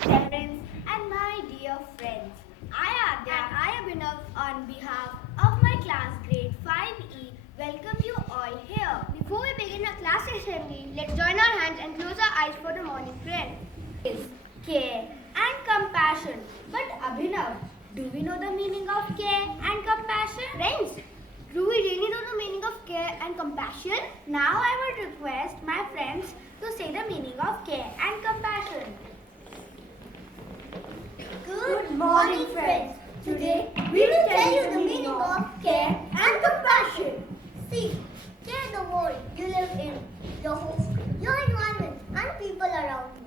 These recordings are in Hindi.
parents, and my dear friends. I Adya and I Abhinav on behalf of my class grade 5E welcome you all here. Before we begin our class assembly, let's join our hands and close our eyes for the morning prayer. Is care and compassion. But Abhinav, do we know the meaning of care and compassion? Friends, do we really know the meaning of care and compassion? Now I would request my friends to say the meaning of care and compassion. Good morning, friends. Today we will tell you the meaning of care and compassion. See, care the world you live in, your home, your environment, and people around you.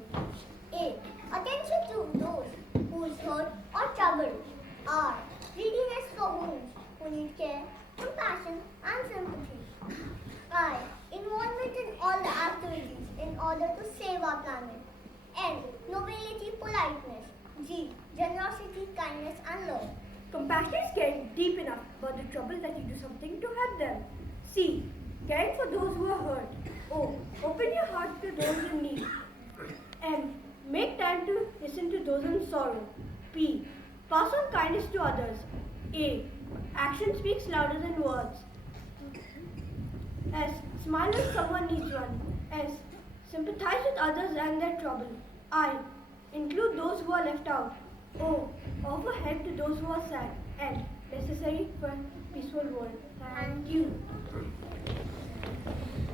A. Attention to those who is hurt or troubled. R. Readiness for wounds who need care, compassion, and sympathy. I. Involvement in all the activities in order to save our planet. N. Nobility, politeness. G. Generosity, kindness, and love. Compassion is caring deep enough about the trouble that you do something to help them. C. Caring for those who are hurt. O. Open your heart to those in need. M. Make time to listen to those in sorrow. P. Pass on kindness to others. A. Action speaks louder than words. S. Smile when someone needs one. S. Sympathize with others and their trouble. I. Include those who are left out. O. Offer help to those who are sad. N. Necessary for a peaceful world. Thank you.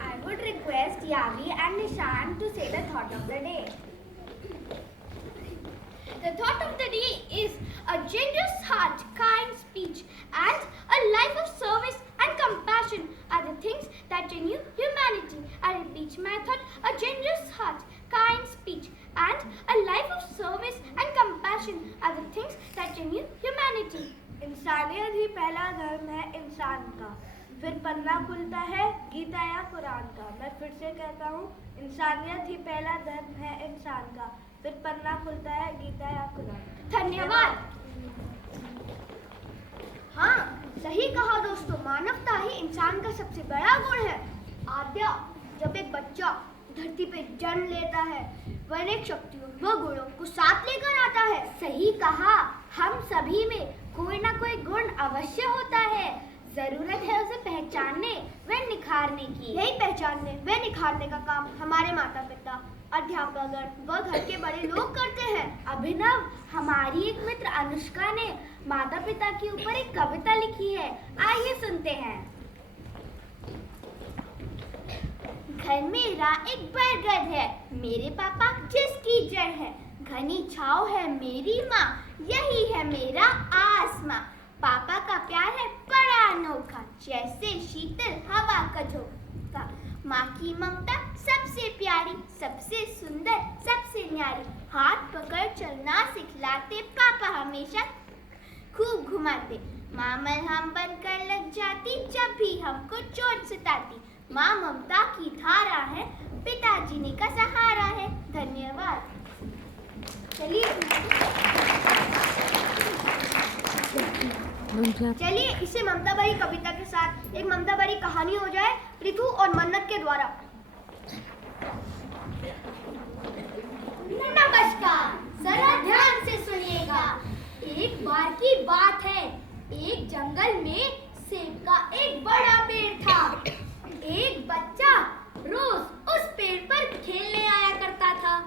I would request Yavi and Nishan to say the thought of the day. The thought of the day is a generous heart, kind speech, and a life of service and compassion are the things that renew humanity. I repeat my thought, a generous heart, kind speech, and a life of service and compassion are the things that renew humanity. इंसानियत ही पहला धर्म है इंसान का, फिर पन्ना खुलता है गीता या कुरान का। मैं फिर से कहता हूँ, इंसानियत ही पहला धर्म है इंसान का, फिर पन्ना खुलता है गीता या कुरान का। धन्यवाद। हाँ, सही कहा दोस्तों, मानवता ही इंसान का सबसे बड़ा गुण है। आद्या, जब एक बच्चा धरती पे जन्म लेता है, वह अनेक शक्तियों व गुणों को साथ लेकर आता है। सही कहा, हम सभी में कोई ना कोई गुण अवश्य होता है। जरूरत है उसे पहचानने व निखारने की। यही पहचानने व निखारने का काम हमारे माता पिता, अध्यापकगण व घर के बड़े लोग करते हैं। अभिनव, हमारी एक मित्र अनुष्का ने माता पिता के ऊपर एक कविता लिखी है, आइए सुनते हैं। घर मेरा एक बरगद है, मेरे पापा जिसकी जड़ है, घनी छाँव है मेरी माँ, यही है मेरा आसमां। पापा का प्यार है बड़ा अनोखा, जैसे शीतल हवा का झोंका। माँ की ममता सबसे प्यारी, सबसे सुंदर, सबसे न्यारी। हाथ पकड़ चलना सिखलाते पापा हमेशा खूब घुमाते। माँ मलहम बनकर लग जाती जब भी हमको चोट सताती। माँ ममता की धारा है, पिताजी ने का सहारा है। धन्यवाद। चलिए इसे ममता भरी कविता के साथ एक ममता भरी कहानी हो जाए, पृथु और मन्नत के द्वारा। नमस्कार, जरा ध्यान से सुनिएगा। एक बार की बात है, एक जंगल में सेब का एक बड़ा पेड़ था। एक बच्चा रोज उस पेड़ पर खेलने आया करता था।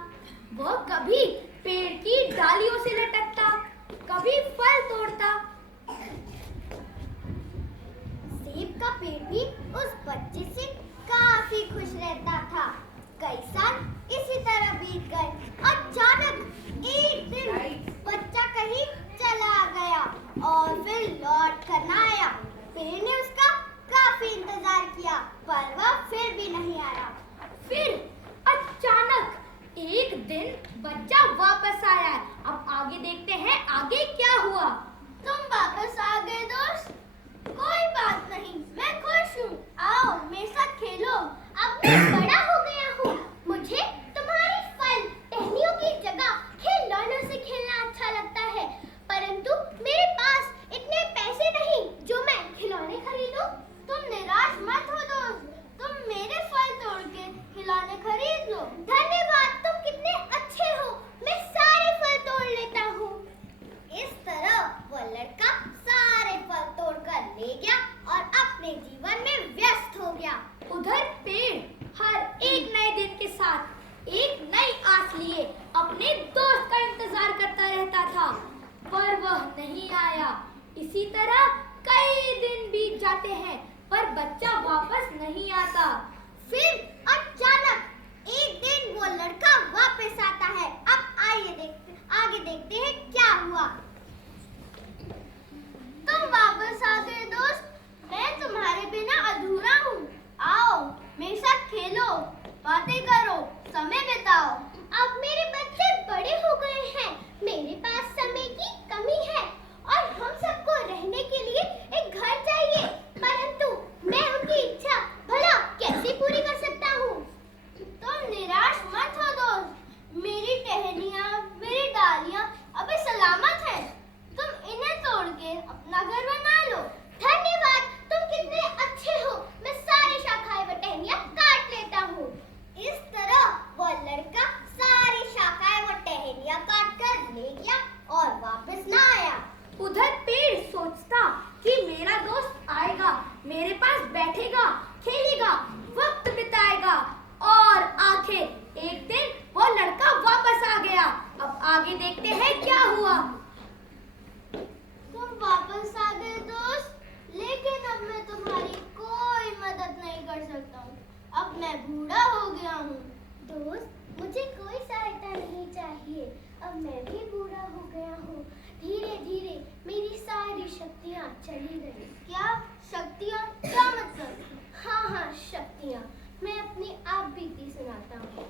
वह कभी पेड़ की डालियों से लटकता, कभी फल तोड़ता। सेब का पेड़ भी उस बच्चे से काफी खुश रहता था। कई साल इसी तरह बीत गए। अचानक एक दिन बच्चा कहीं चला गया और फिर लौट कर न आया। पेड़ ने उसका काफी इंतजार किया, पर वह फिर भी नहीं आया। फिर अचानक एक दिन बच्चा वापस आया। अब आगे देखते हैं आगे क्या हुआ। तुम वापस आ गए दोस्त? कोई बात नहीं, मैं खुश हूँ। आओ मेरे साथ खेलो। अब मैं बड़ा हो गया हूँ, मुझे तुम्हारी फल टहनियों की जगह खिलौनों से खेलना अच्छा लगता है, परंतु मेरे पास इतने पैसे नहीं जो मैं खिलौने खरीदूं। तुम निराश मत हो दोस्त, तुम मेरे फल तोड़ के खिलौने खरीद लो। धन्यवाद, तुम कितने अच्छे हो, मैं सारे फल अपने दोस्त का इंतजार करता रहता था, पर वह नहीं आया। इसी तरह कई दिन बीत जाते हैं, पर बच्चा वापस नहीं आता। फिर अचानक एक दिन वो लड़का वापस आता है। अब आगे देखते हैं क्या हुआ। तुम वापस आ गए दोस्त, मैं तुम्हारे बिना अधूरा हूँ। आओ मेरे साथ खेलो, बातें करो, समय बिताओ। अब मेरे बच्चे बड़े हो गए हैं, मेरे पास समय की कमी है और हम सबको रहने के लिए एक घर चाहिए, परंतु मैं उनकी इच्छा भला कैसे पूरी कर सकता हूँ? तुम निराश मत हो दोस्त, मेरी टहनियाँ, मेरी डालियाँ अभी सलामत हैं। तुम इन्हें तोड़ के अपना घर बना लो। धन्यवाद, तुम कितने अच्छे हो। मैं सारी शाखाएं व टहनियाँ काट लेता हूँ। इस तरह वो लड़का सारी शाखाएं व टहनियाँ काट कर ले गया और वापस ना आया। उधर पेड़ सोचता कि मेरा दोस्त आएगा, मेरे पास बैठेगा, खेलेगा, वक्त बिताएगा, और आखिर एक दिन वो लड़का वापस आ गया। अब आगे देखते हैं क्या हुआ। तुम वापस आ गए दोस्त, लेकिन अब मैं तुम्हारी कोई मदद नहीं कर सकता हूँ। अब मैं बूढ़ा हो गया हूँ। दोस्त, मुझे कोई सहायता नहीं चाहिए। अब मैं भी बूढ़ा हो गया हूँ। धीरे धीरे मेरी सारी शक्तियाँ चली गई। क्या शक्तियाँ? क्या मतलब? हाँ, शक्तियाँ। मैं अपनी आप बीती सुनाता हूँ।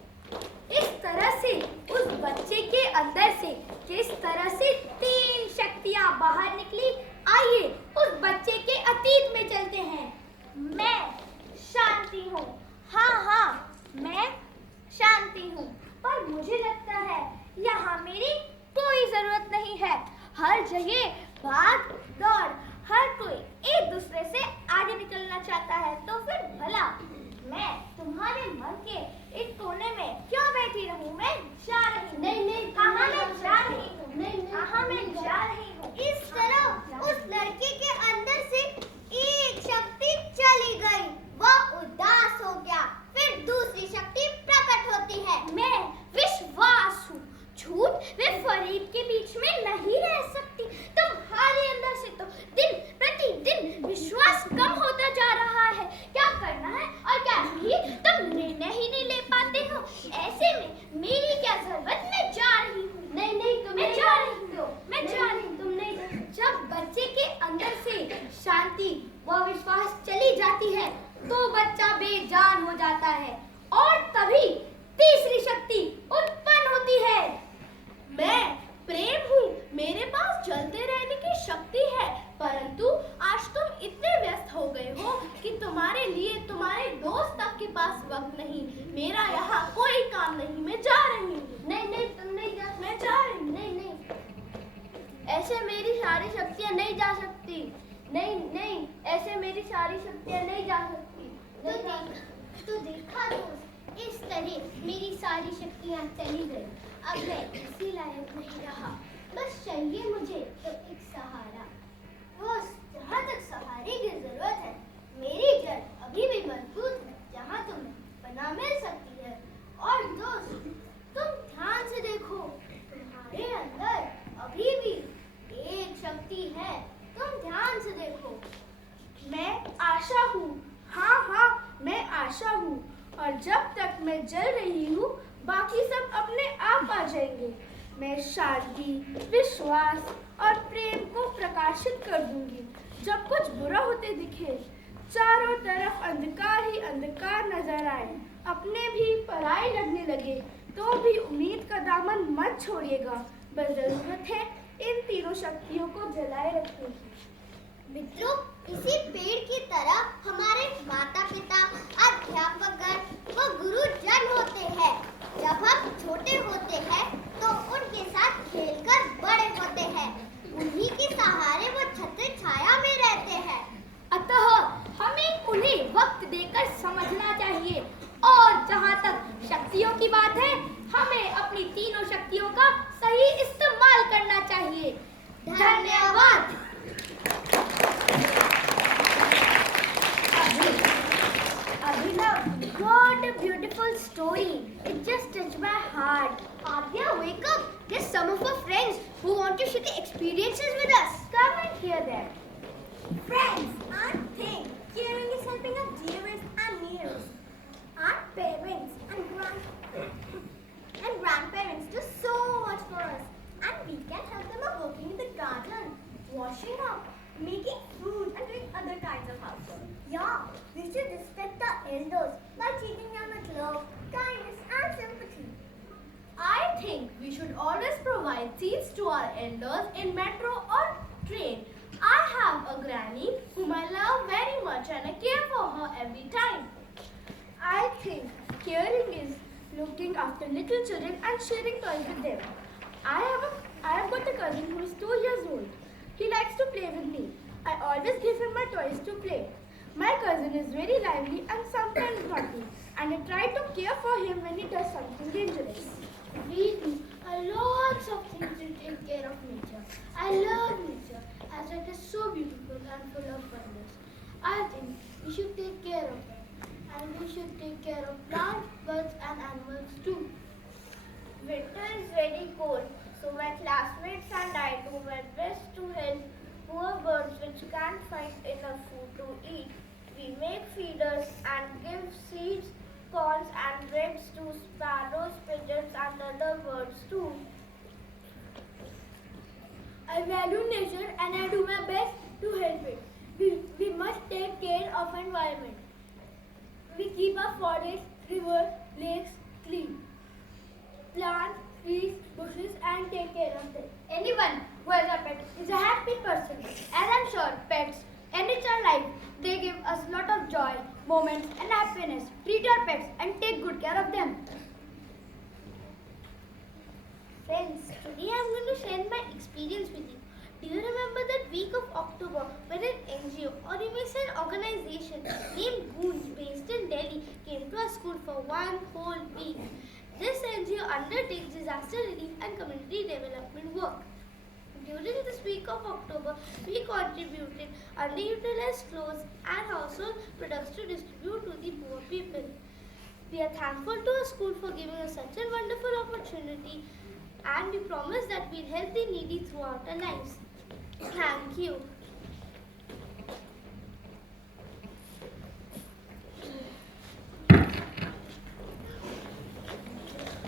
इस तरह से उस बच्चे के अंदर से किस तरह से 3 शक्तियां बाहर निकली, आइए उस बच्चे के अतीत में चलते हैं। मैं शांति हूँ। हाँ, मैं शांति हूँ, पर मुझे लगता है यहाँ मेरी कोई जरूरत नहीं है। हर जगह भाग दौड़, हर कोई एक दूसरे से आगे निकलना चाहता है, तो फिर भला मैं तुम्हारे मन के एक कोने में क्यों बैठी रहूं? मैं जा रही हूँ। नहीं, कहाँ मैं जा रही हूँ? कहाँ मैं जा रही हूँ? इस तरह उस लड़के के अंदर से एक शक्ति चली गई। वह उदास हो गया। फिर दूसरी शक्ति प्रकट होती है। मैं विश्वास हूँ। झूठ व फरेब के बीच में नहीं रह सकती। तुम्हारे अंदर से तो दिन प्रतिदिन विश्वास कम होता जा रहा है। क्या करना है और क्या नहीं तुम निर्णय ही नहीं ले पाते हो। ऐसे में मेरी क्या जरूरत? मैं जा रही हूँ। नहीं, तुम मैं जा रही हूँ। मैं जा रही हूँ। तुम नहीं। जब बच्चे के अंदर से शांति व विश्वास चली जाती है, तो बच्चा बेजान हो जाता है, और तभी तीसरी शक्ति उत्पन्न होती है। मैं प्रेम हूँ। मेरे पास चलते रहने की शक्ति है, परंतु आज तुम इतने व्यस्त हो गए हो कि तुम्हारे लिए तुम्हारे दोस्त तक के पास वक्त नहीं। मेरा यहाँ कोई काम नहीं। मैं जा रही हूँ। नहीं, तुम नहीं जा। मैं जा रही हूँ। नहीं, ऐसे मेरी सारी शक्तियाँ नहीं जा सकती। नहीं, ऐसे मेरी सारी शक्तियाँ नहीं जा सकती। तो देखा दोस्त, इस तरह मेरी सारी शक्तियाँ चली गई। अब मैं किसी लायक नहीं रहा। बस चाहिए मुझे तो एक सहारा। दोस्त, जहाँ तक सहारे की जरूरत है, मेरी जड़ अभी भी मजबूत है, जहाँ तुम्हें पनाह मिल सकती है। और दोस्त, तुम ध्यान से देखो, तुम्हारे अंदर अभी भी एक शक्ति है। तुम ध्यान से देखो। मैं आशा हूँ। हाँ, मैं आशा हूँ, और जब तक मैं जल रही हूँ, बाकी सब अपने आप आ जाएंगे। मैं शांति, विश्वास और प्रेम को प्रकाशित कर दूंगी। जब कुछ बुरा होते दिखे, चारों तरफ अंधकार ही अंधकार नजर आए, अपने भी पराई लगने लगे, तो भी उम्मीद का दामन मत छोड़िएगा। बस जरूरत है इन तीनों शक्तियों को जलाए रखने की। मित्रों, इसी पेड़ की तरह हमारे माता पिता, अध्यापक व गुरुजन होते हैं। जब हम छोटे होते हैं तो उनके साथ खेलकर बड़े होते हैं। उन्हीं के सहारे वो छत्र छाया में रहते हैं। अतः हमें उन्हें वक्त देकर समझना चाहिए, और जहाँ तक शक्तियों की बात है, हमें अपनी तीनों शक्तियों का सही इस्तेमाल करना चाहिए। धन्यवाद। Abhinav, what a beautiful story. It just touched my heart. Adya, wake There's some of our friends who want to share the experiences with us. Come and hear them. Friends, I think caring is helping our dearest and nearest. Our parents and grandparents do so much for us, and we can help them by working in the garden, washing up, making food, and doing other kinds of housework. Yeah, we should respect our elders by treating them with love, kindness, and sympathy. I think we should always provide seats to our elders in metro or train. I have a granny whom I love very much and I care for her every time. I think caring is looking after little children and sharing toys with them. I have got a cousin who is 2 years old. He likes to play with me. I always give him my toys to play. My cousin is very lively and sometimes naughty, and I try to care for him when he does something dangerous. We do lots of things to take care of nature. I love nature as it is so beautiful and full of wonders. I think we should take care of it. And we should take care of plants, birds and animals too. Winter is very cold, so my classmates and I do my best to help poor birds which can't find enough food to eat. We make feeders and give seeds, corns and breads to sparrows, pigeons and other birds too. I value nature and I do my best to help it. We must take care of environment. We keep our forests, rivers, lakes clean. Plant trees, bushes and take care of them. Anyone who has a pet is a happy person. As I'm sure pets enrich our life. They give us a lot of joy, moments and happiness. Treat your pets and take good care of them. Friends, today I'm going to share my experience with you. Do you remember that week of October when an NGO or you may say an organization named Goons based in Delhi came to our school for 1 whole week? This NGO undertakes disaster relief and community development work. During this week of October, we contributed underutilized clothes and household products to distribute to the poor people. We are thankful to our school for giving us such a wonderful opportunity, and we promise that we'll help the needy throughout our lives. Thank you.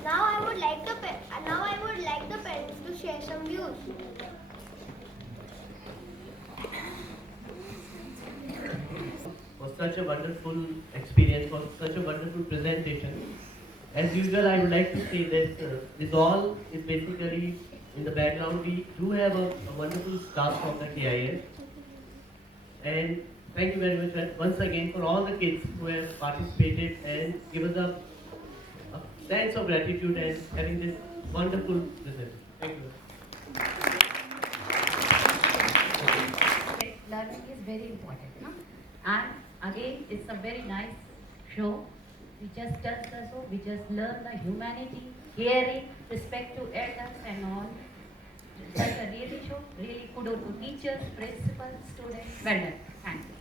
Now I would like the parents to share some views. For such a wonderful experience, for such a wonderful presentation. As usual, I would like to say that this all is basically in the background. We do have a wonderful staff from the KIS. And thank you very much once again for all the kids who have participated and given us a sense of gratitude and having this wonderful present. Thank you. Learning is very important. No? And again, it's a very nice show. We just touch the soul, we just learn the humanity, caring, respect to elders and all. That's a really show. Really kudos to teachers, principals, students. Well done. Thank you.